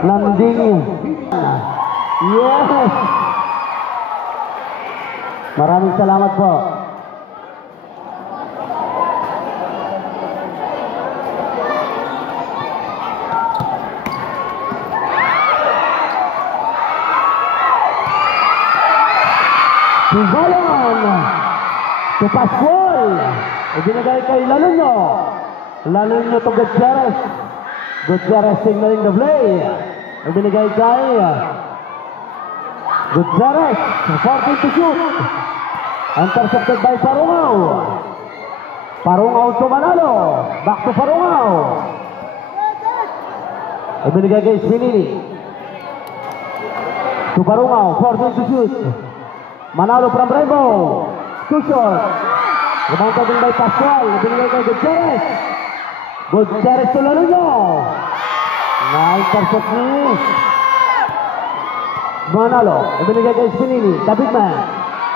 Landing. Yes! Maraming salamat po. Sibayan to Pascual. Ibinigay kay Lalunyo. Lalunyo to Gutierrez. Gutierrez signaling the play. Ibinigay kay Gutierrez. 14 to shoot. Intercepted by Parungaw. Parungaw to Manalo. Back to Parungaw. Ibinigay kay Spinini. To Parungaw. 14 to shoot. Manalo from Rainbow. Too short. Rebounded by Pascual. Ibinigay kay Gutierrez. Gutierrez to Lalunyo. Na-intercept ni Manalo. Ibinigay kay Spinini. The big man.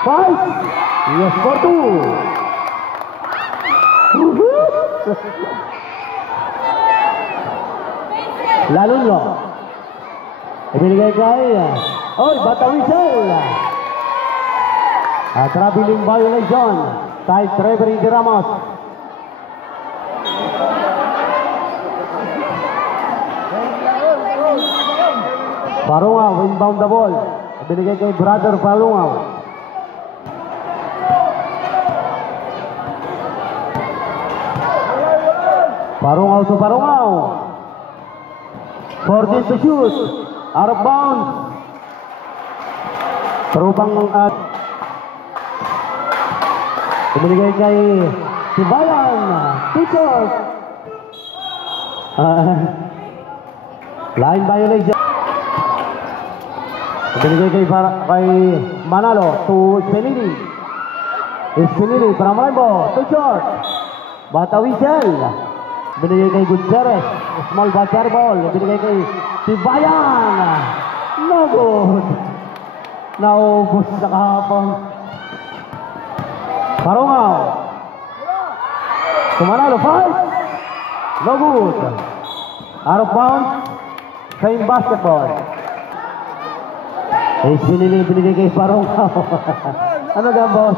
5. Yes for 2. Lalunyo. Ibinigay kay Batawisel. Traveling violation. Side Trevor de Ramos. Parungaw, inbound the ball. Binigay kay Brother Parungaw. Parungaw to Parungaw. 14 to shoot. Out of bounds. Terubang binigay kay Sibayan. Teacher. Line violation. Binigay kay Manalo to Spinini. Spinini from Rainbow. Too short. Batawisel. Binigay kay Gutierrez. Small buzzer ball. Binigay kay Sibayan. No good. Naubos na kahapon. Parungaw. Manalo 5. No good. Out of bounds. Same basketball. Binigay kay Parungaw. Ano ga, boss?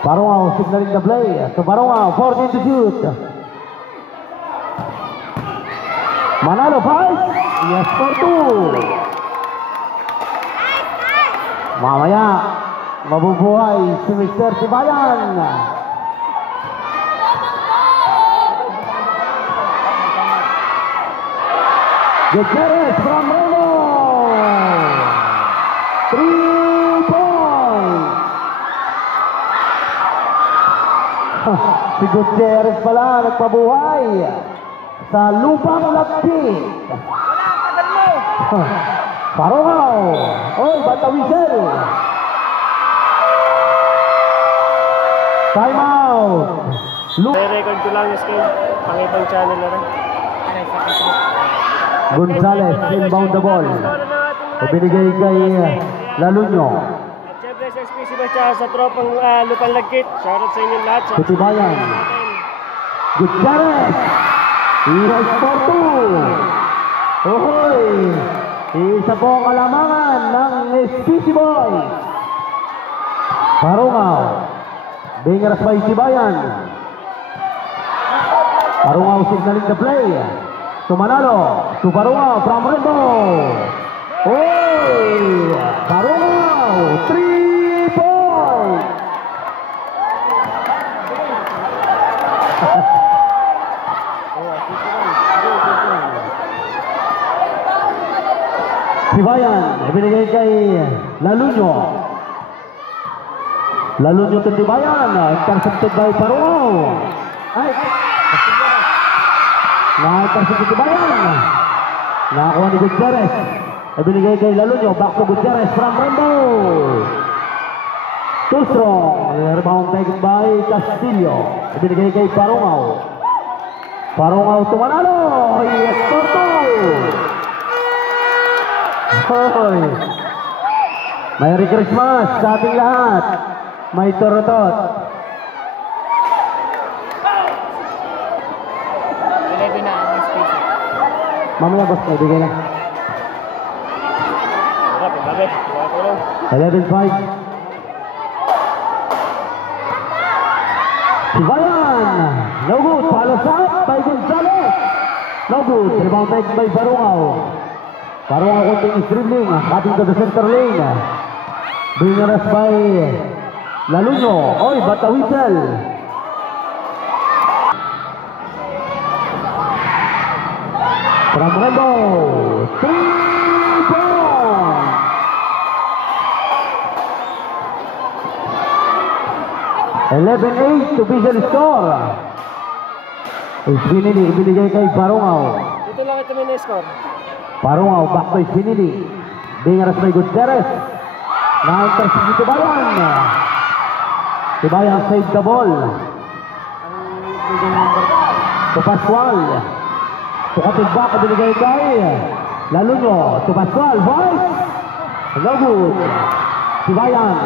Parungaw signaling the play. So Parungaw 14 to shoot. Manalo 5. Yes for 2. Mamaya mabubuhay si Mr. Sibayan. Gutierrez from Rainbow. 3 points. Si Gutierrez pala nagpabuhay sa lupang lagkit. Parungaw. Batawisel. Time out. Record ko lang yung skill. Pang-ibang channel na rin. Gonzales inbound the ball. Ibinigay kay Lalunyo. At syempre sa SPC ba siya sa tropang lupang lagkit. Shoutout sa inyong lahat. Kutibayan. Gutierrez. Yes for 2. Ohoy. Isa po ang kalamangan ng SPC Boys. Parungaw. Bingers by Sibayan. Parungaw signaling the play. To Manalo. To Parungaw from Rainbow. Parungaw. 3 points. Sibayan. Ibinigay kay Lalunyo. Lalunyo to Sibayan. Intercepted by Parungaw. Na-intercepted si Sibayan. Nakakuha ni Gutierrez. Ibinigay kay Lalunyo. Back to Gutierrez from Rainbow. Too strong. Rebound taken by Castillo. Ibinigay kay Parungaw. Parungaw to Manalo. Yes, Torto. Hoy. Merry Christmas sa ating lahat. May Torotot. Mamaya boss, ibigay na. Harap, grabe. Tulong. 11-5. Sibayan. No good. Follow shot by Gonzales. No good. Rebound taken by Barungaw. Barungaw continues dribbling. Cutting to the center lane. Being arrested by Laluno. Oy, bata whistle. From Rembo. 3-point. (11-8) to official score. Isbinili, ibinigay kay Barungaw. Dito lang ito may score. Barungaw, back to Isbinili. Being arrested by Gutierrez. Na-intercept si Tibayan. Tibayan saved the ball. To Pascual. To Katigbak, ibinigay kay Laluno. To Pascual, voice. No good. Tibayan.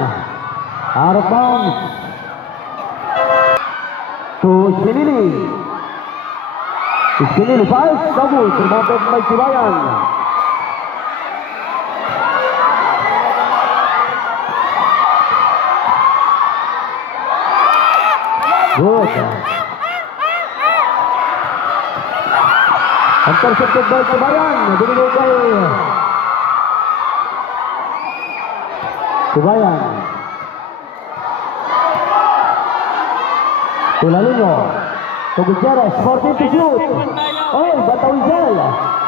Out of bounds. To Isbinili. Isbinili, five. No good. Rebounded by Tibayan. Good. Intercepted by Tibayan. Binigay kay Tibayan. To Laluno. To Gutierrez. 14 to shoot. Oh, bata whistle.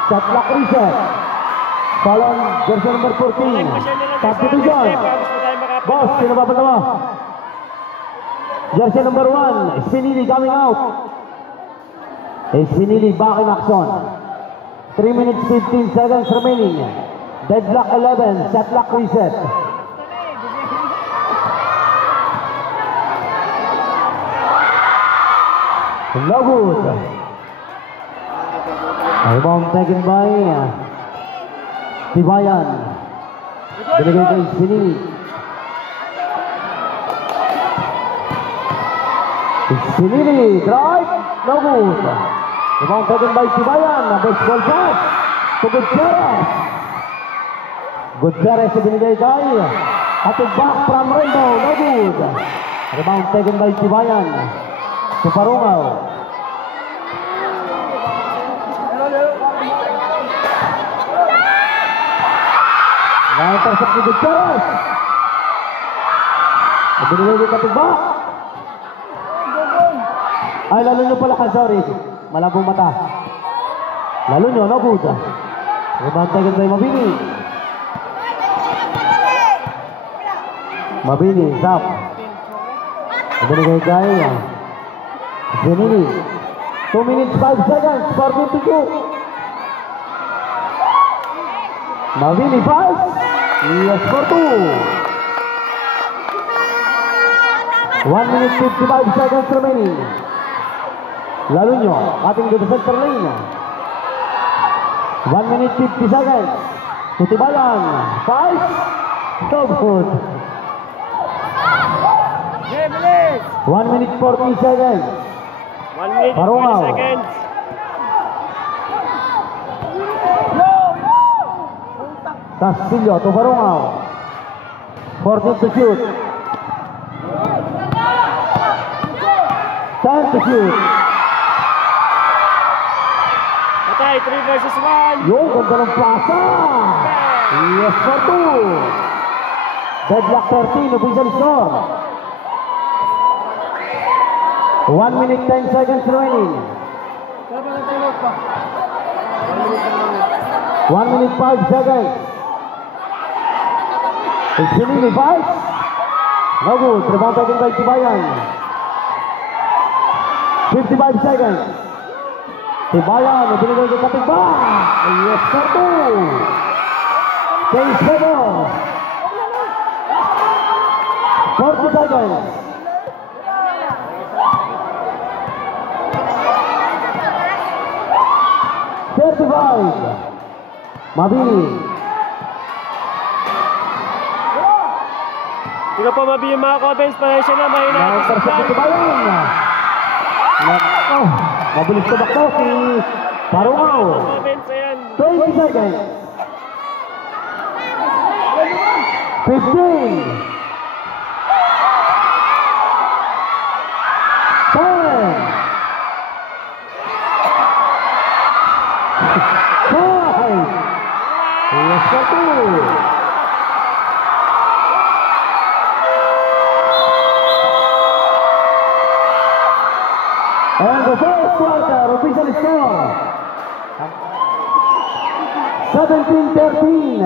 Shot clock reset. Falon, jersey number 14. Substitution. Boss, sino ba mo? Jersey number 1. Isbinili coming out. Isbinili back in action. 3 minutes 15 seconds remaining. Deadlock 11. Shot clock reset. No good. Rebound taken by Tibayan. Binigay kay Isbinili. Isbinili, drive, no good. Rebound taken by Tibayan. Baseball pass to Gutierrez. Gutierrez binigay kay Katigbak from Rainbow, no good. Rebound taken by Tibayan. To Barungaw. Na-intercept ni Gutierrez. Binigay kay Katigbak. Ay, Laluno pala ka, sorry. Malabong mata. Laluno, no good. Rebound taken by Mabini. Mabini, zap. Binigay kay Isbinili. 2 minutes 5 seconds for 52. Mabini 5. Yes for 2. 1 minute 55 seconds remaining. Laluno cutting to the center lane. 1 minute 50 seconds. Tibayan 5. So good. 1 minute 40 seconds. 1 minute Barungaw. 40 seconds. Castillo to Barungaw. 14 to shoot. 10 to shoot. Patay, 3 versus 1. Yung ganda ng plaza. Yes for 2. Deadlock 13, official score. 1 minute 10 seconds remaining. 1 minute 5 seconds. Isbinili 5. No good. Rebound taken by Tibayan. 55 seconds. Tibayan, binigay kay Katigbak. Yes for 2. 10 seconds. 40 seconds. Mabini. Hindi pa mabi yung mga comments, pasensya na, mahina ako sa Na-intercept ba yun? Mabilis tumakbo si Barungaw. comments, ayan. 20 seconds. 15. 10. 5. Yes, 2. And the first quarter, official score, 17-13.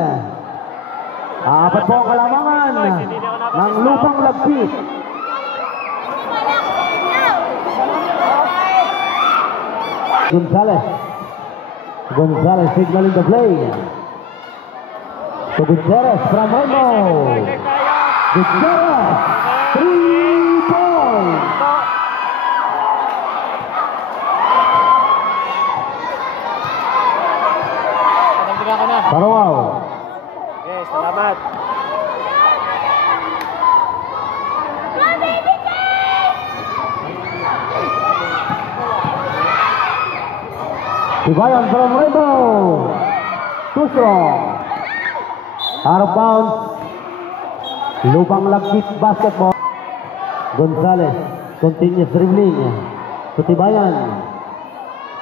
Apat po ang kalamangan ng Lupang Lagkit. Gonzales signaling the play. To Gutierrez from Remo. Gutierrez, 3 points. Parawaw. Yes, salamat. Tibayan from Remo. Too strong. Out of bounds. Lupang Lagkit basketball. Gonzales continues dribbling. To Tibayan.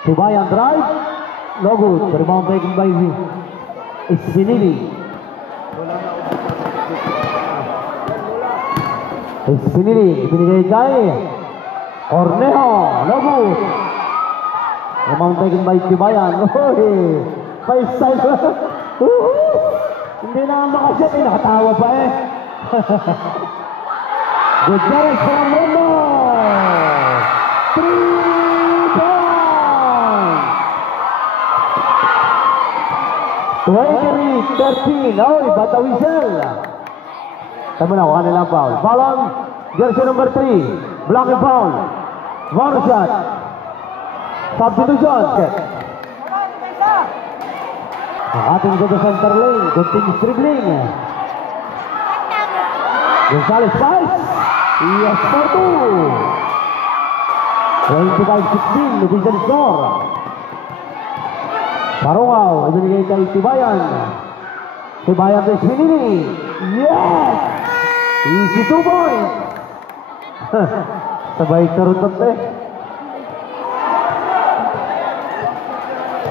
Tibayan drive. No good. Rebound taken by Espinili. Espinili. Ibinigay kay Cornejo. No good. Rebound taken by Tibayan. Oy! Pa-style. Hindi na makashot. Nakatawa pa eh. Gutierrez from Remo. 3 points. 23-13. Oy, bata whistle. Tama na, wala nilang foul. Foul on jersey number 3. Block and foul. Bonus shot. Substitution. Ang ating go to center lane. Continuous dribbling. Gonzales Spice. Yes for 2. 25-16. Official score. Parawaw, ibinigay kay Tibayan. Tibayan kay Espinili. Yes! Easy 2 points. Sabay karutot eh.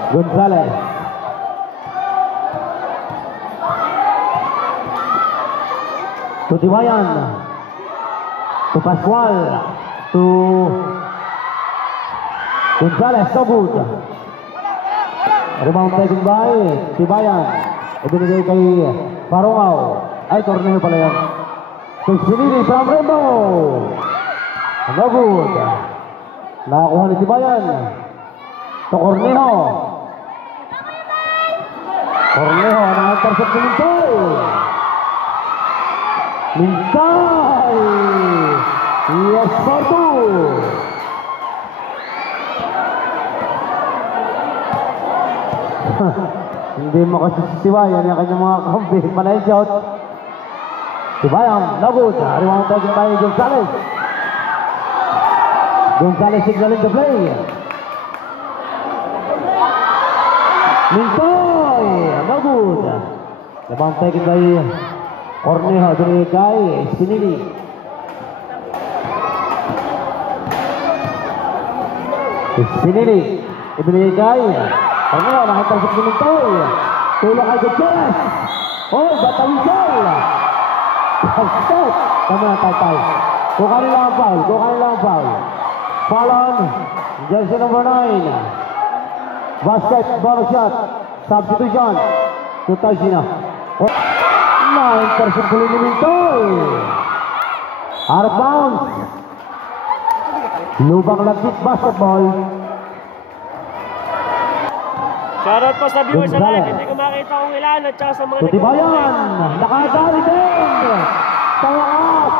Gonzales. To Tibayan. To Pascual. To Gonzales. So good. Rebound taken by Tibayan. Ibinigay kay Parawaw. Ay, Cornejo pala yan. To Espinili from Remo. No good. Nakakuha ni Tibayan. To Cornejo. Cornejo, naka-intercept ni Mintay. Mintay! Yes for 2. Hindi mo kasi Tibayan yung kanyang mga kampi. Panay shot. Tibayan, no good. Rebound taken by Gonzales. Gonzales signaling the play. Mintoy, no good. Rebound taken by Cornejo. Dari kay Espinili. Espinili. Ibinigay kay Cornejo, nakatansik ni Mintoy. Tulong kay Gutierrez. Oh, batawisal. Stop. Tama na, tay. Kung kanila ang foul. Foul on jersey number 9. Basket, bonus shot. Substitution. Tutay sina. Na-intercept ulit ni Mintoy. Out of bounds. Lupang Lagkit basketball. Shoutout po sa viewers sa live. Hindi ko makita kung ilan at saka sa mga Tibayan. Nakadali din. Sa wakas.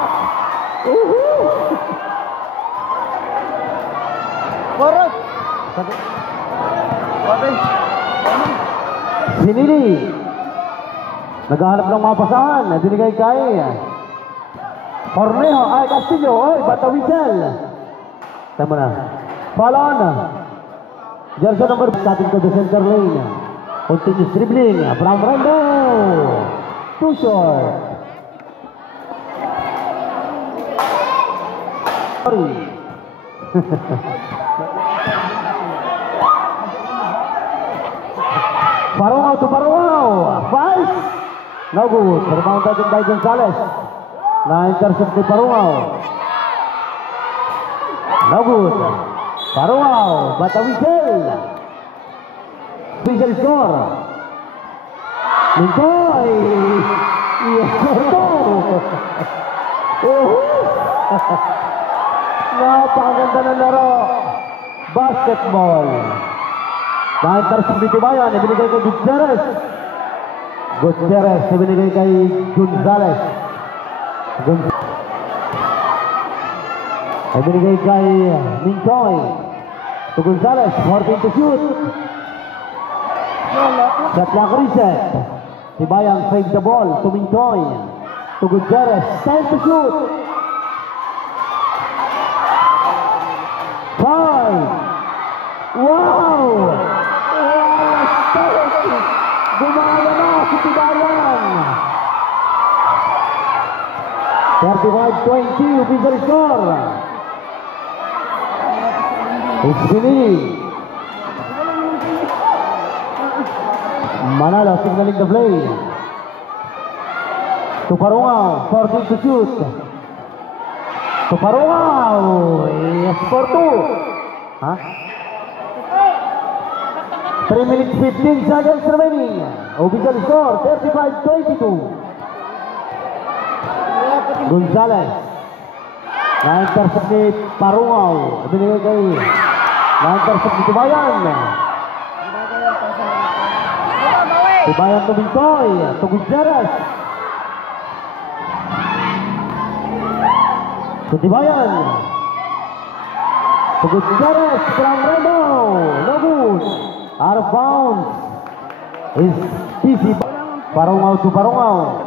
Borot. Sinili. Naghahanap ng mga pasahan. Binigay kay Cornejo. Ay, Castillo. Oy, batawisel. Tama na. Foul on. Jersey number 7 to the center lane. Continuous dribbling from Rando. Too short. Sorry. Parungaw to Parungaw. Five. No good. Rebounded by Gonzales. Na-intercept ni Parungaw. No good. Parungaw. But a whistle. Whistle score. Mintoy. Yes, napakaganda ng laro. Basketball. Na-intercept ni Tibayan. Ibinigay kay Gutierrez. Gutierrez. Ibinigay kay Gonzales. Ibinigay kay Mintoy. To Gonzales. 14 to shoot. Shot clock reset. Tibayan saves the ball to Mintoy. To Gutierrez. 10 to shoot. 5. Wow! Gumana na si Tibayan. 35-20 official score. It's finished. Manalo signaling the play. To Parungaw, 14 to shoot. To Parungaw, yes for 2. Huh? 3 minutes 15 seconds remaining. Official score, 35-22. Gonzales. Na-intercept ni Parungaw. Binigay kay na-intercept ni Tibayan. Tibayan to Mintoy. To Gutierrez. To Tibayan. To Gutierrez from Reno. No good. Out of bounds. Is PC. Parungaw to Parungaw.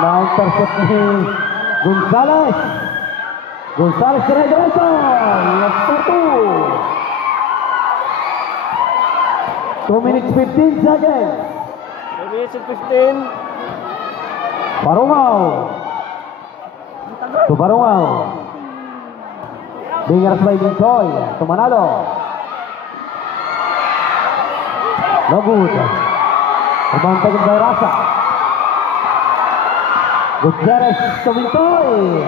Na-intercept ni Gonzales. Gonzales to Redreso. Yes for 2. 2 minutes 15 seconds. 2 minutes and 15. Parungaw. To Parungaw. Bingers by Mintoy. To Manalo. No good. Rebound taken by Rasa. Gutierrez to Mintoy.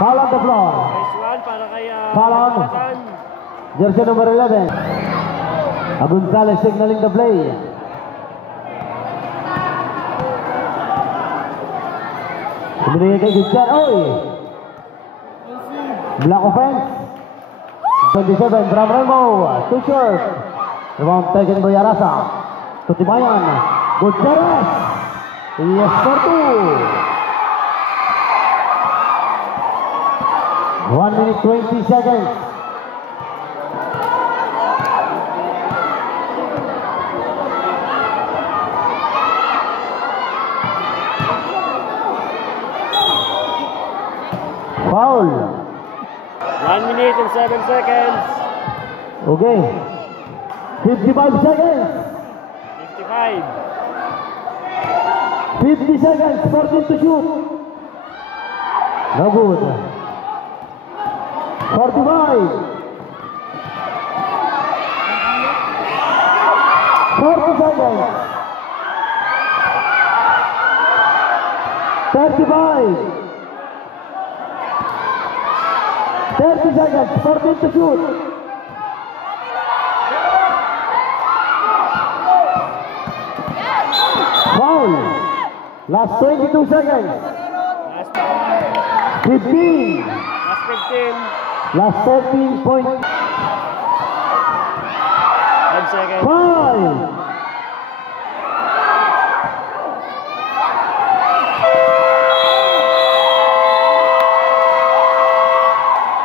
Foul on the floor. Nice one para kay Foul on. Jersey number 11. Gonzales signaling the play. Ibinigay kay Gutierrez. Oy! Black offense. 27 from Rainbow. Too short. Rebound taken by Arasa. To Tibayan. Gutierrez. Yes for 2. 1 minute 20 seconds. Foul. 1 minute and 7 seconds. Okay. 55 seconds. 55. 50 seconds. 14 to shoot. No good. 45. 40 seconds. 35. 30 seconds. 14 to shoot. Foul. Last 22 seconds. Last 15. 15. Last 13 point. 5 seconds.